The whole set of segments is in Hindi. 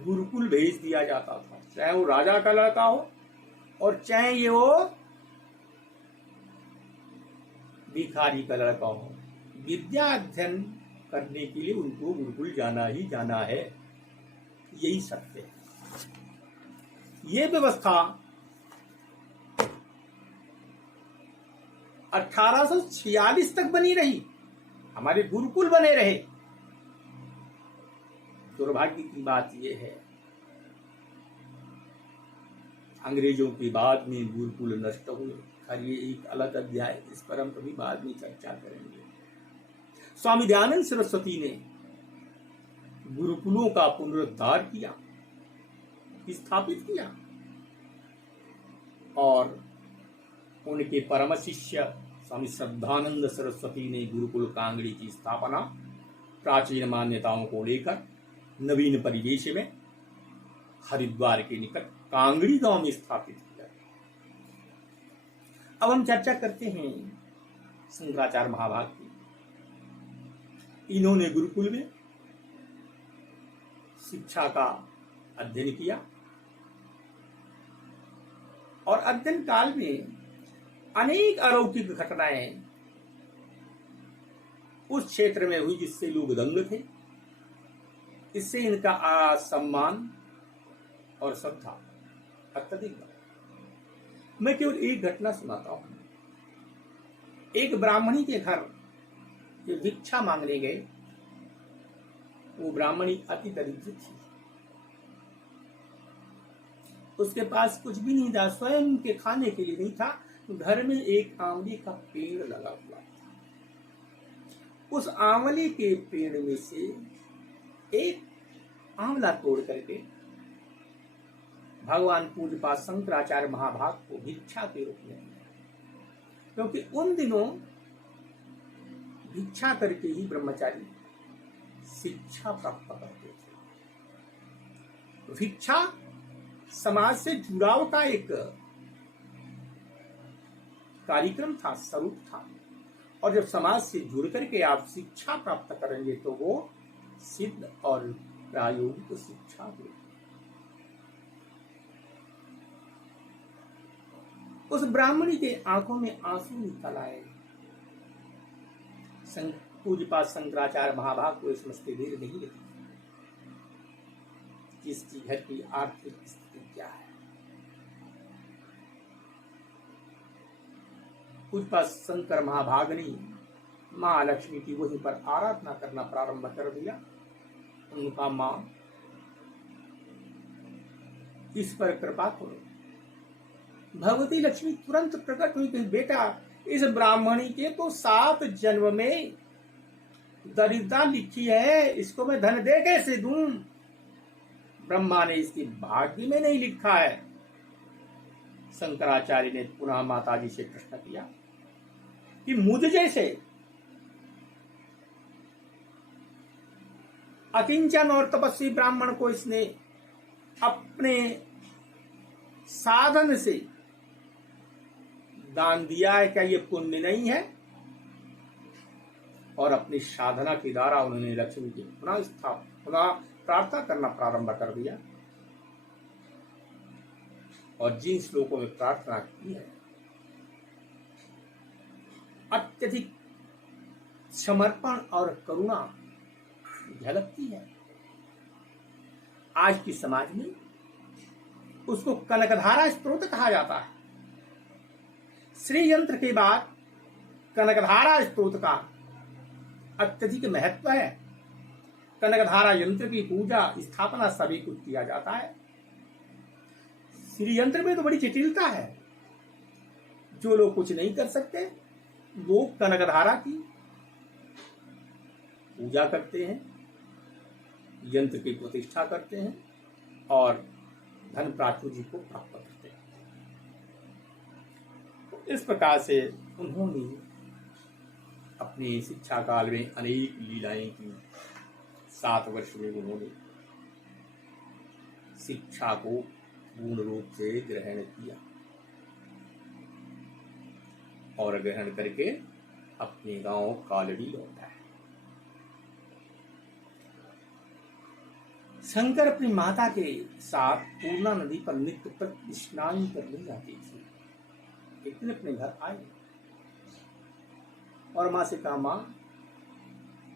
गुरुकुल भेज दिया जाता था, चाहे वो राजा का लड़का हो और चाहे ये वो भिखारी का लड़का हो। विद्या अध्ययन करने के लिए उनको गुरुकुल जाना ही जाना है, यही सत्य है। ये व्यवस्था 1846 तक बनी रही, हमारे गुरुकुल बने रहे। दुर्भाग्य की बात यह है, अंग्रेजों के बाद में गुरुकुल नष्ट हुए। खैर ये एक अलग अध्याय, इस पर हम कभी बाद में चर्चा करेंगे। स्वामी दयानंद सरस्वती ने गुरुकुलों का पुनरुद्धार किया, स्थापित किया, और उनके परम शिष्य स्वामी श्रद्धानंद सरस्वती ने गुरुकुल कांगड़ी की स्थापना प्राचीन मान्यताओं को लेकर नवीन परिवेश में हरिद्वार के निकट कांगड़ी गांव में स्थापित किया। अब हम चर्चा करते हैं शंकराचार्य महाभाग की। इन्होंने गुरुकुल में शिक्षा का अध्ययन किया और अध्ययन काल में अनेक अलौकिक घटनाएं उस क्षेत्र में हुई जिससे लोग दंग थे। इससे इनका सम्मान और श्रद्धा अत्यधिक बढ़ा। मैं केवल एक घटना सुनाता हूं। एक ब्राह्मणी के घर भिक्षा मांगने गए। वो ब्राह्मणी अति दरिद्र थी, उसके पास कुछ भी नहीं था, स्वयं के खाने के लिए नहीं था। घर में एक आंवले का पेड़ लगा हुआ था। उस आंवले के पेड़ में से एक आंवला तोड़ करके भगवान पूज्यपाद शंकराचार्य महाभाग को भिक्षा के रूप में दिया, क्योंकि उन दिनों भिक्षा करके ही ब्रह्मचारी शिक्षा प्राप्त करते थे। भिक्षा समाज से जुड़ाव का एक कार्यक्रम था, स्वरूप था, और जब समाज से जुड़ करके आप शिक्षा प्राप्त करेंगे तो वो सिद्ध और प्रायोगिक शिक्षा होगी। उस ब्राह्मणी के आंखों में आंसू निकल आए। पूज्यपाद शंकराचार्य महाभाग को समझते देर नहीं लगी कि इसकी घर की आर्थिक स्थिति क्या है। पूज्यपाद शंकर महाभाग ने महालक्ष्मी की वहीं पर आराधना करना प्रारंभ कर दिया। उनका मां इस पर कृपा करो। भगवती लक्ष्मी तुरंत प्रकट हुई कि बेटा, इस ब्राह्मणी के तो 7 जन्म में दरिद्रता लिखी है, इसको मैं धन दे कैसे दूं? ब्रह्मा ने इसकी भाग्य में नहीं लिखा है। शंकराचार्य ने पुनः माताजी से प्रश्न किया कि मुझ जैसे अकिंचन और तपस्वी ब्राह्मण को इसने अपने साधन से दान दिया है, क्या ये पुण्य नहीं है? और अपनी साधना के द्वारा उन्होंने लक्ष्मी की पुनः प्रार्थना करना प्रारंभ कर दिया। और जिन श्लोकों में प्रार्थना की है, अत्यधिक समर्पण और करुणा झलकती है। आज की समाज में उसको कनकधारा स्तोत्र कहा जाता है। श्री यंत्र के बाद कनकधारा स्तोत्र का अत्यधिक महत्व है। कनकधारा यंत्र की पूजा स्थापना सभी कुछ किया जाता है। श्री यंत्र में तो बड़ी जटिलता है। जो लोग कुछ नहीं कर सकते वो कनकधारा की पूजा करते हैं, यंत्र की प्रतिष्ठा करते हैं और धन प्राचुर्य को प्राप्त करते हैं। तो इस प्रकार से उन्होंने अपने शिक्षा काल में अनेक लीलाएं की। 7 वर्ष में उन्होंने शिक्षा को पूर्ण रूप से ग्रहण किया और ग्रहण करके अपने गांव कालड़ी लौटा है। शंकर अपनी माता के साथ पूर्णा नदी पर नित्य प्रति स्नान करने जाते थे। एक दिन अपने घर आए और मां से कहा, मां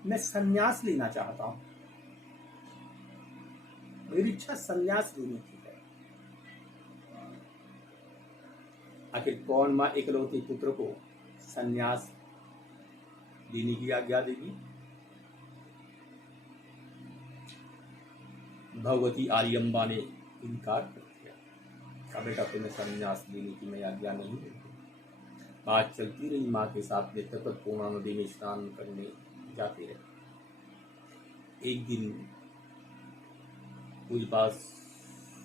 मैं संन्यास लेना चाहता हूं, मेरी इच्छा संन्यास लेने की है। आखिर कौन मां इकलौते पुत्र को संन्यास लेने की आज्ञा देगी? भगवती आर्यम्बा ने इनकार कर दिया, कहा बेटा तुम्हें संन्यास लेने की मैं आज्ञा नहीं दूंगी। बात चलती रही, माँ के साथ नित्य पर पूर्णा नदी में स्नान करने जाते रहे। एक दिन पूज्य पास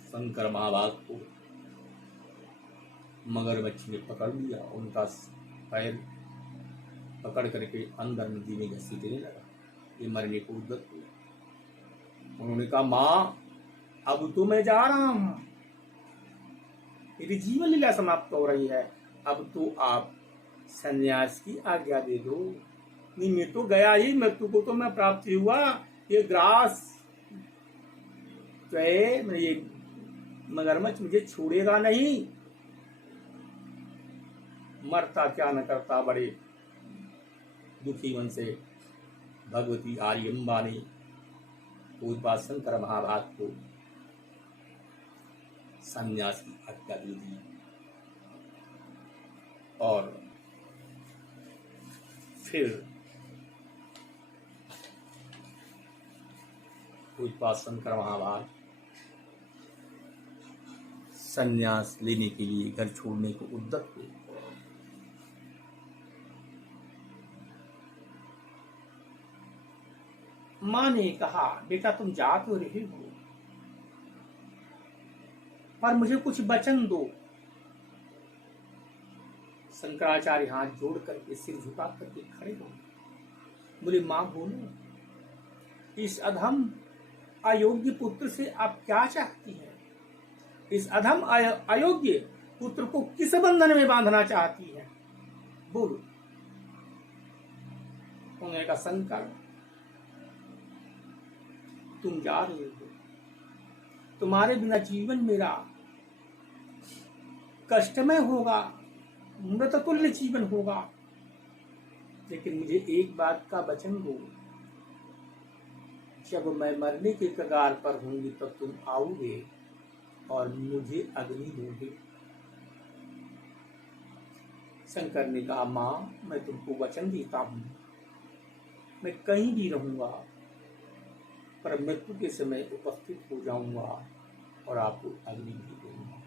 शंकर महाभाग को मगरमच्छ ने पकड़ लिया, उनका पैर पकड़ करके अंदर नदी में घसीटने लगा। ये मरने को उद्यत हुआ। उन्होंने कहा, मां अब तो मैं जा रहा हूं, मेरी जीवन लीला समाप्त हो रही है, अब तो आप सन्यास की आज्ञा दे दो। नहीं मैं तो गया ही, मृत्यु को तो मैं प्राप्त हुआ, ये ग्रास जो है ये मगरमच्छ मुझे छोड़ेगा नहीं। मरता क्या न करता, बड़े दुखी मन से भगवती आर्यम्बा ने पूज्य शंकर महाभाग को संन्यास की आज्ञा दे दी और फिर पूज्य शंकर महाभाग संन्यास लेने के लिए घर छोड़ने को उद्यत हुए। मां ने कहा, बेटा तुम जा तो रहे हो, पर मुझे कुछ वचन दो। शंकराचार्य हाथ जोड़ करके सिर झुका करके खड़े हो बोले, मां बोलो, इस अधम अयोग्य पुत्र से आप क्या चाहती हैं? इस अधम अयोग्य पुत्र को किस बंधन में बांधना चाहती हैं? बोलो। उन्होंने कहा, शंकर तुम जा रहे हो, तुम्हारे बिना जीवन मेरा कष्टमय होगा, मृततुल्य जीवन होगा, लेकिन मुझे एक बात का वचन दो, जब मैं मरने के कगार पर होंगी तब तुम आओगे और मुझे अग्नि दोगे। शंकर ने कहा, मां मैं तुमको वचन देता हूं, मैं कहीं भी रहूंगा पर मृत्यु के समय उपस्थित हो जाऊंगा और आपको अग्नि भी दूंगा।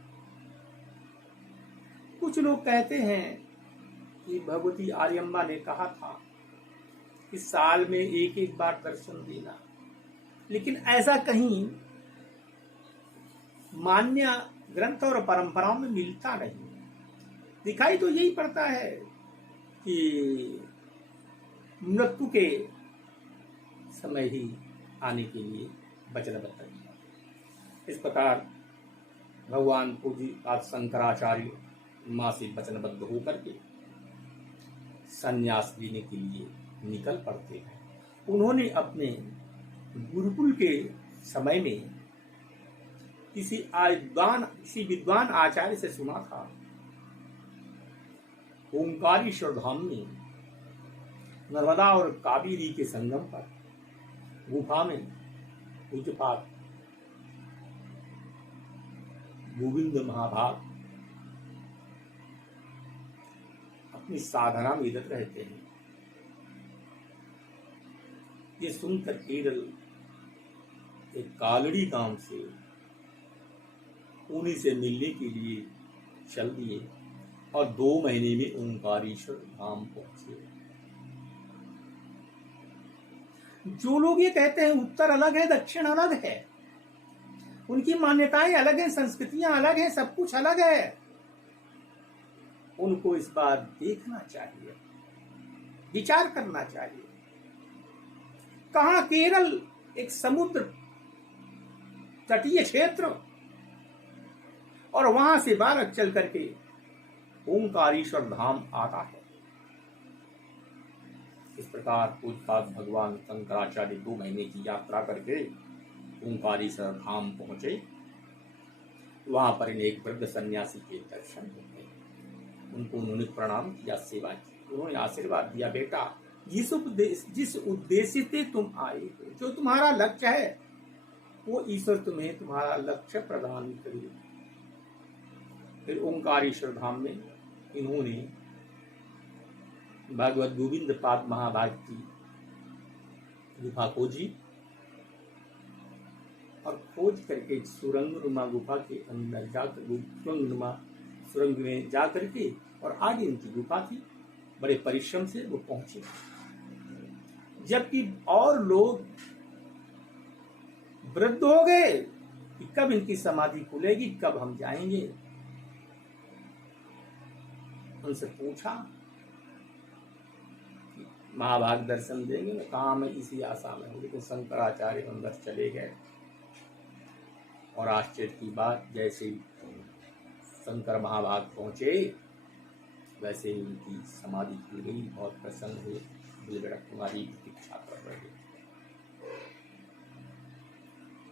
कुछ लोग कहते हैं कि भगवती आर्यम्बा ने कहा था कि साल में एक एक बार दर्शन देना, लेकिन ऐसा कहीं मान्य ग्रंथ और परंपराओं में मिलता नहीं। दिखाई तो यही पड़ता है कि मृत्यु के समय ही आने के लिए वचनबद्ध है। इस प्रकार भगवान पूज्य शंकराचार्य मां से वचनबद्ध होकर के संन्यास लेने के लिए निकल पड़ते हैं। उन्होंने अपने गुरुकुल के समय में किसी विद्वान आचार्य से सुना था, ओंकारेश्वर धाम में नर्मदा और कावेरी के संगम पर गुफा में पूज्यपाद गोविंद महाभाग अपनी साधना में रत रहते हैं। ये सुनकर केरल एक कालड़ी गांव से उन्हीं से मिलने के लिए चल दिए और 2 महीने में ओंकारेश्वर धाम पहुंचे। जो लोग ये कहते हैं उत्तर अलग है दक्षिण अलग है, उनकी मान्यताएं अलग हैं, संस्कृतियां अलग हैं, सब कुछ अलग है, उनको इस बार देखना चाहिए, विचार करना चाहिए। कहां केरल एक समुद्र तटीय क्षेत्र और वहां से बारक चल करके ओंकारेश्वर धाम आता है। इस प्रकार पूज्यपाद भगवान शंकराचार्य 2 महीने की यात्रा करके ओंकारेश्वर धाम पहुंचे। वहां पर इन्हें एक वृद्ध सन्यासी के दर्शन हो गए। उनको उन्होंने प्रणाम किया, सेवा की। उन्होंने आशीर्वाद दिया, बेटा जिस उद्देश्य से तुम आए हो, जो तुम्हारा लक्ष्य है, वो ईश्वर तुम्हें तुम्हारा लक्ष्य प्रदान करे। फिर ओंकारेश्वर धाम में इन्होंने भगवत गोविंद पाद महाभाग की गुफा खोजी और खोज करके सुरंगनुमा गुफा के अंदर जाकर सुरंग में जा करके, और आगे उनकी गुफा थी, बड़े परिश्रम से वो पहुंचे। जबकि और लोग वृद्ध हो गए कि कब इनकी समाधि खुलेगी, कब हम जाएंगे। उनसे पूछा महाभाग दर्शन देंगे, मैं कहा मैं इसी आशा में हूँ। लेकिन शंकराचार्य अंदर चले गए और आश्चर्य की बात, जैसे शंकर महाभाग पहुंचे वैसे ही उनकी समाधि खुल गई। बहुत प्रसन्न हुए, बोले बेटा तुम्हारी प्रतीक्षा कर रहे।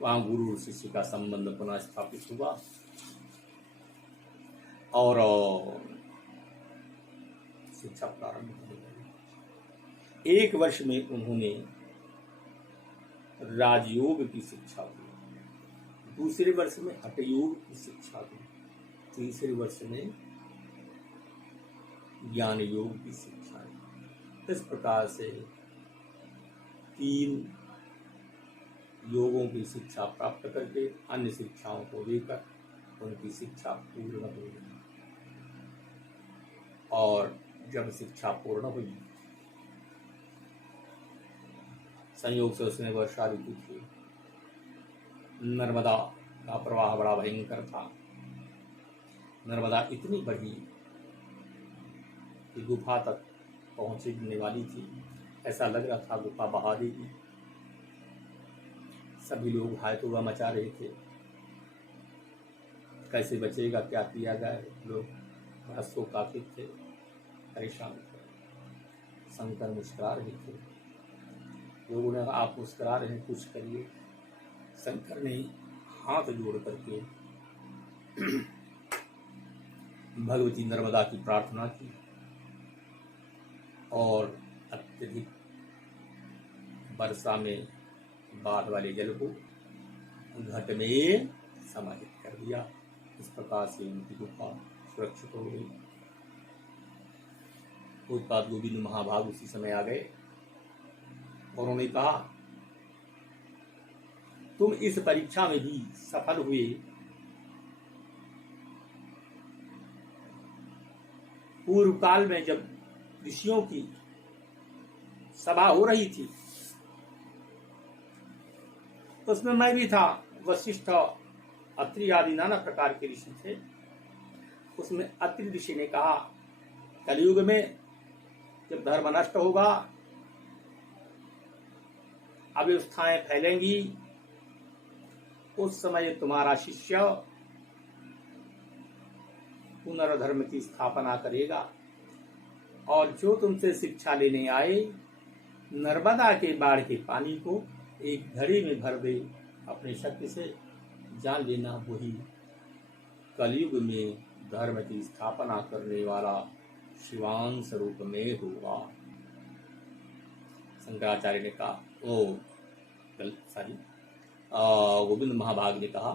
वहां गुरु शिष्य का संबंध पुनः स्थापित हुआ और शिक्षा प्रारंभ होने लगी। 1 वर्ष में उन्होंने राजयोग की शिक्षा दी, दूसरे वर्ष में हठयोग की शिक्षा दी, तीसरे वर्ष में ज्ञान योग की शिक्षा दी। इस प्रकार से 3 योगों की शिक्षा प्राप्त करके अन्य शिक्षाओं को लेकर उनकी शिक्षा पूर्ण हो गई। और जब शिक्षा पूर्ण हुई, संयोग से उसमें वर्षा ऋतु थी, नर्मदा का प्रवाह बड़ा भयंकर था। नर्मदा इतनी बढ़ी कि गुफा तक पहुंचने वाली थी। ऐसा लग रहा था गुफा बहा देगी। सभी लोग हायतुआ मचा रहे थे, कैसे बचेगा, क्या किया जाए। लोग बड़ा शोकाकुल थे, परेशान थे। शंकर मुस्कुरा रहे थे। लोगों ने कहा आप मुस्कुरा रहे हैं, कुछ करिए। शंकर ने हाथ जोड़ करके भगवती नर्मदा की प्रार्थना की और अत्यधिक वर्षा में बाढ़ वाले जल को घट में समाहित कर दिया। इस प्रकार से उनकी गुफा सुरक्षित हो गई। उत्पाद गोविंद महाभाग उसी समय आ गए और उन्होंने कहा तुम इस परीक्षा में भी सफल हुए। पूर्व काल में जब ऋषियों की सभा हो रही थी, उसमें मैं भी था। वशिष्ठ, अत्रि आदि नाना प्रकार के ऋषि थे। उसमें अत्रि ऋषि ने कहा कलयुग में जब धर्म नष्ट होगा, अव्यवस्थाएं फैलेंगी, उस समय तुम्हारा शिष्य पुनर्धर्म की स्थापना करेगा और जो तुमसे शिक्षा लेने आए, नर्मदा के बाढ़ के पानी को एक घड़े में भर दे, अपने शक्ति से जान लेना वही कलयुग में धर्म की स्थापना करने वाला शिवान स्वरूप में होगा। शंकराचार्य ने कहा गोविंद महाभाग ने कहा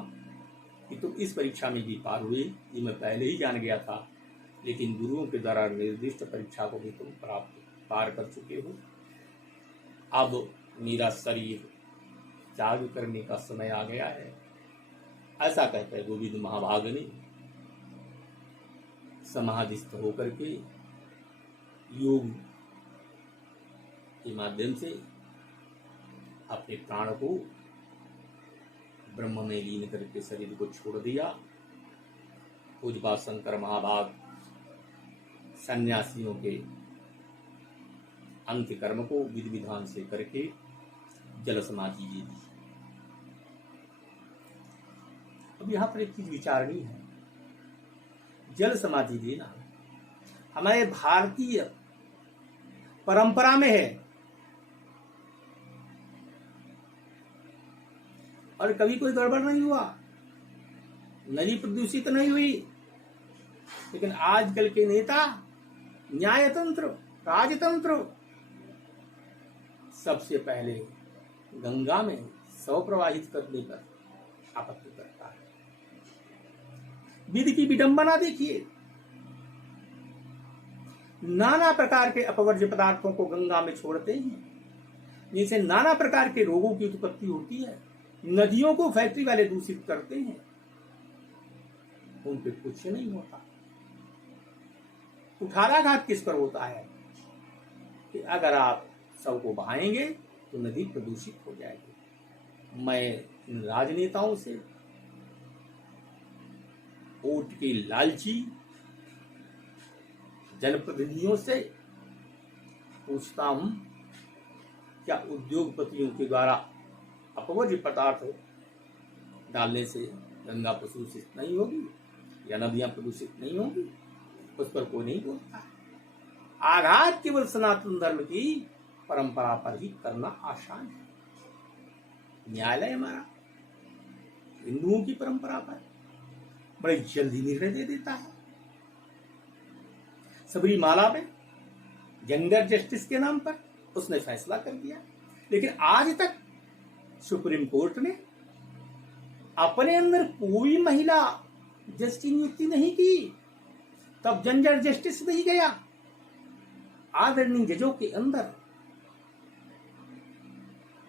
कि तुम इस परीक्षा में भी पार हुए, ये मैं पहले ही जान गया था, लेकिन गुरुओं के द्वारा निर्दिष्ट परीक्षा को भी तुम पार कर चुके हो। अब मेरा शरीर त्याग करने का समय आ गया है। ऐसा कहते हैं गोविंद महाभाग ने समाधिस्थ होकर के योग के माध्यम से अपने प्राण को ब्रह्म में लीन करके शरीर को छोड़ दिया। पूज्यपाद शंकर महाभाग सन्यासियों के अंत्य कर्म को विधि विधान से करके जल समाधि दे दी। अब यहां पर एक चीज विचारणी है। जल समाधि देना हमारे भारतीय परंपरा में है और कभी कोई गड़बड़ नहीं हुआ, नदी प्रदूषित नहीं हुई। लेकिन आजकल के नेता, न्यायतंत्र, राजतंत्र सबसे पहले गंगा में शव प्रवाहित करने पर आपत्ति करता है। विधि की विडंबना देखिए, नाना प्रकार के अपवर्ज्य पदार्थों को गंगा में छोड़ते हैं, जिनसे नाना प्रकार के रोगों की उत्पत्ति होती है। नदियों को फैक्ट्री वाले दूषित करते हैं, उन पे कुछ नहीं होता। कुठाराघात किस पर होता है कि अगर आप सबको बहाएंगे तो नदी प्रदूषित हो जाएगी। मैं इन राजनेताओं से, वोट के लालची जनप्रतिनिधियों से पूछता हूं, क्या उद्योगपतियों के द्वारा अपवर्ज्य पदार्थ डालने से गंगा प्रदूषित नहीं होगी या नदियां प्रदूषित नहीं होगी? उस पर कोई नहीं बोलता। आघात केवल सनातन धर्म की परंपरा पर ही करना आसान है। न्यायालय हमारा हिंदुओं की परंपरा पर बड़े जल्दी निर्णय दे देता है। सबरीमाला में जेंडर जस्टिस के नाम पर उसने फैसला कर दिया, लेकिन आज तक सुप्रीम कोर्ट ने अपने अंदर कोई महिला जज की नियुक्ति नहीं की। तब जेंडर जस्टिस नहीं गया। आदरणीय जजों के अंदर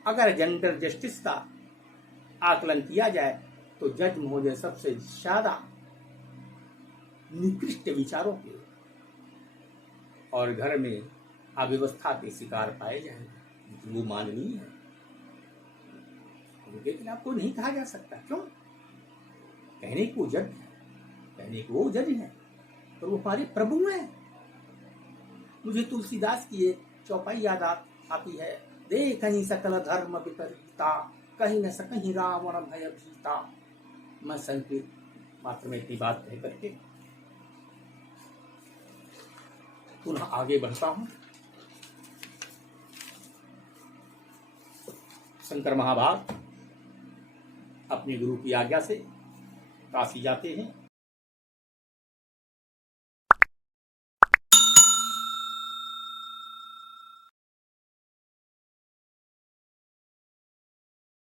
अगर जेंडर जस्टिस का आकलन किया जाए तो जज महोदय सबसे ज्यादा निकृष्ट विचारों के और घर में अव्यवस्था के शिकार पाए जाएंगे। वो माननीय है, उनके खिलाफ को नहीं कहा जा सकता। क्यों? कहने को जज है, कहने को वो जज है, पर वो हमारे प्रभु हैं। मुझे तुलसीदास की एक चौपाई याद आती है, दे कहीं सकल धर्म विपरीता, कहीं न सकहीं रावण भय भीता। मैं संकेत मात्र में इतनी बात कह करके पुनः आगे बढ़ता हूं। शंकर महाभाग अपने गुरु की आज्ञा से काशी जाते हैं।